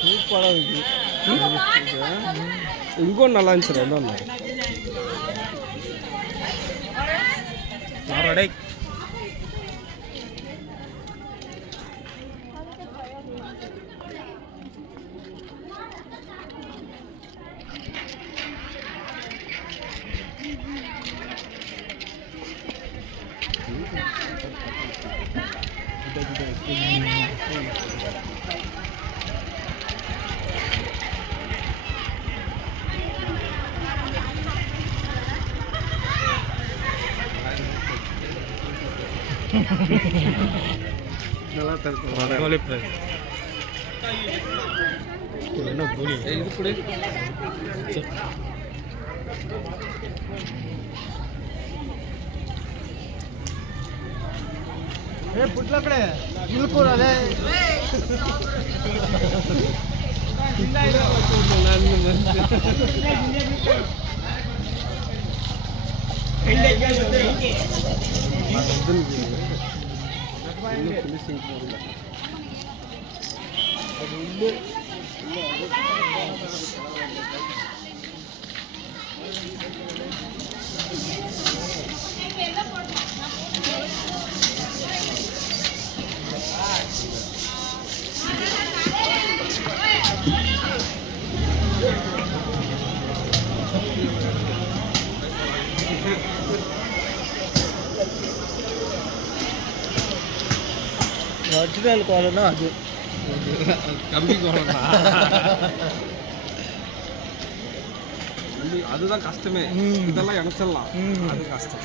சூப்பராக இருக்குது. இங்கும் நல்லா இருந்துச்சு. ரெண்டும் ரெடை நல்லா இருக்கு. என்ன தோனி இது கூட पुटला कड़े मिलको अरे ஒரிஜினல் கோலம்னா அது கம்பி கோலம் அதுதான் கஷ்டமே. இதெல்லாம் இணைச்சிடலாம், அது கஷ்டம்.